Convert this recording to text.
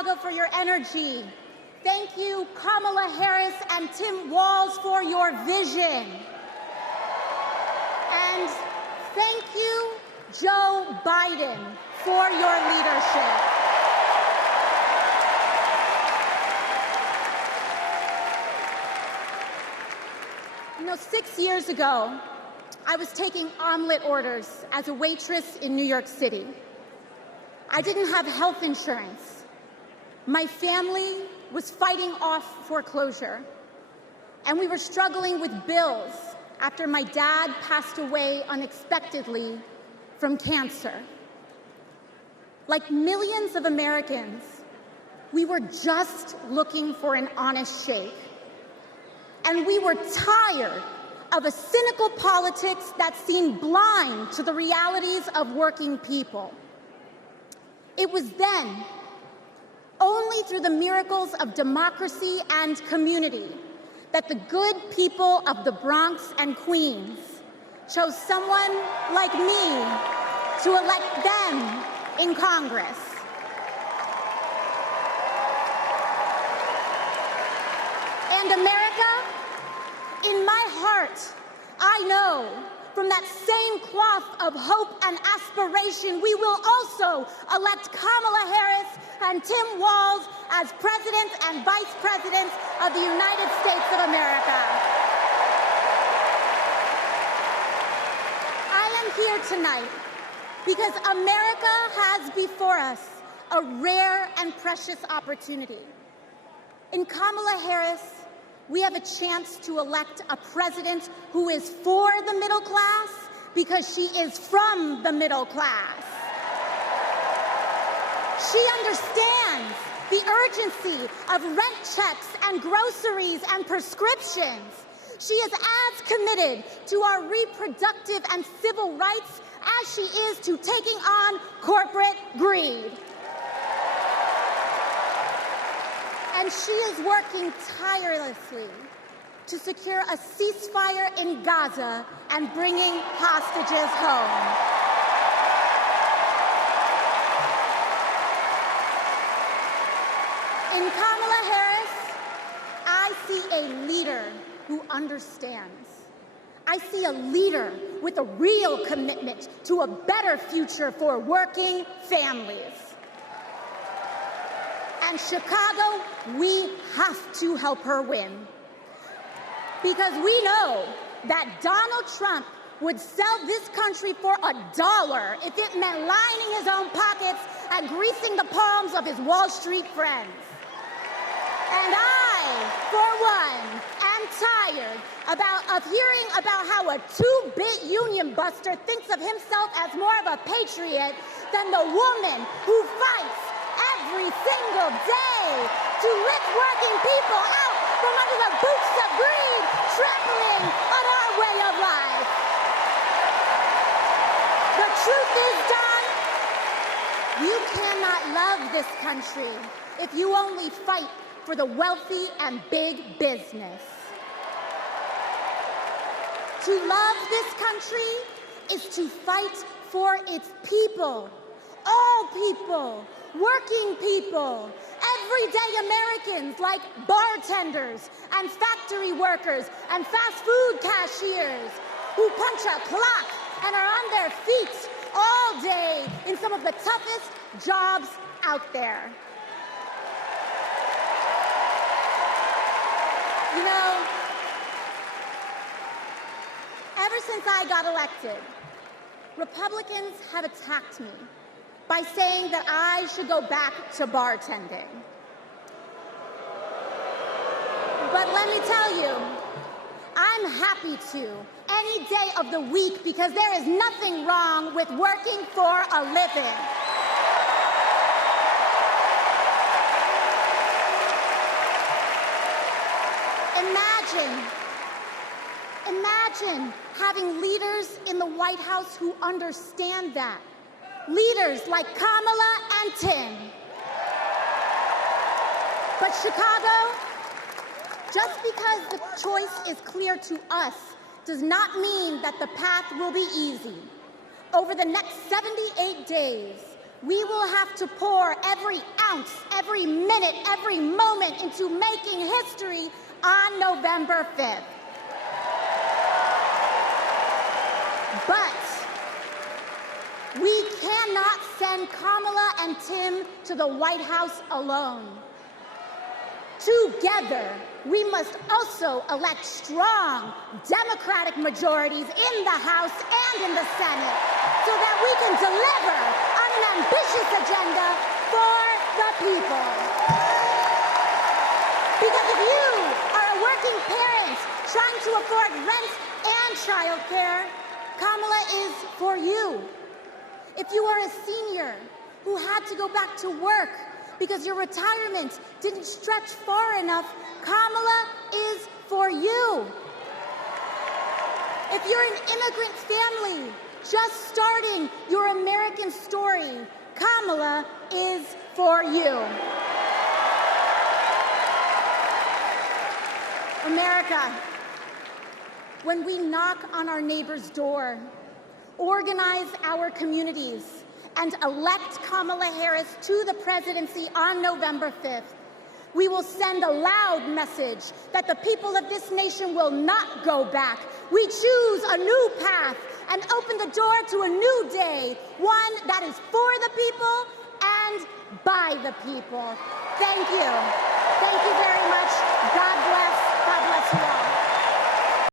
Chicago, for your energy. Thank you, Kamala Harris and Tim Walz, for your vision. And thank you, Joe Biden, for your leadership. You know, 6 years ago, I was taking omelet orders as a waitress in New York City. I didn't have health insurance. My family was fighting off foreclosure, and we were struggling with bills after my dad passed away unexpectedly from cancer. Like millions of Americans, we were just looking for an honest shake. And we were tired of a cynical politics that seemed blind to the realities of working people. It was then, only through the miracles of democracy and community, that the good people of the Bronx and Queens chose someone like me to elect them in Congress. And America, in my heart, I know from that same cloth of hope and aspiration, we will also elect Kamala Harris and Tim Walz as President and Vice President of the United States of America. I am here tonight because America has before us a rare and precious opportunity. In Kamala Harris, we have a chance to elect a president who is for the middle class because she is from the middle class. She understands the urgency of rent checks and groceries and prescriptions. She is as committed to our reproductive and civil rights as she is to taking on corporate greed. And she is working tirelessly to secure a ceasefire in Gaza and bringing hostages home. In Kamala Harris, I see a leader who understands. I see a leader with a real commitment to a better future for working families. And Chicago, we have to help her win. Because we know that Donald Trump would sell this country for $1 if it meant lining his own pockets and greasing the palms of his Wall Street friends. And I, for one, am tired of hearing about how a two-bit union buster thinks of himself as more of a patriot than the woman who fights every single day to lift working people out from under the boots of greed, trampling on our way of life. The truth is, Don, you cannot love this country if you only fight for the wealthy and big business. To love this country is to fight for its people, all people, working people, everyday Americans like bartenders and factory workers and fast food cashiers who punch a clock and are on their feet all day in some of the toughest jobs out there. You know, ever since I got elected, Republicans have attacked me by saying that I should go back to bartending. But let me tell you, I'm happy to any day of the week because there is nothing wrong with working for a living. Imagine having leaders in the White House who understand that. Leaders like Kamala and Tim. But Chicago, just because the choice is clear to us does not mean that the path will be easy. Over the next 78 days, We will have to pour every ounce, every minute, every moment into making history on November 5th. But we cannot send Kamala and Tim to the White House alone. Together, we must also elect strong Democratic majorities in the House and in the Senate so that we can deliver on an ambitious agenda for the people. Because if you are a working parent trying to afford rent and childcare, Kamala is for you. If you are a senior who had to go back to work because your retirement didn't stretch far enough, Kamala is for you. If you're an immigrant family just starting your American story, Kamala is for you. America, when we knock on our neighbor's door, organize our communities, and elect Kamala Harris to the presidency on November 5th, we will send a loud message that the people of this nation will not go back. We choose a new path and open the door to a new day, one that is for the people and by the people. Thank you. Thank you very much. God bless. God bless you all.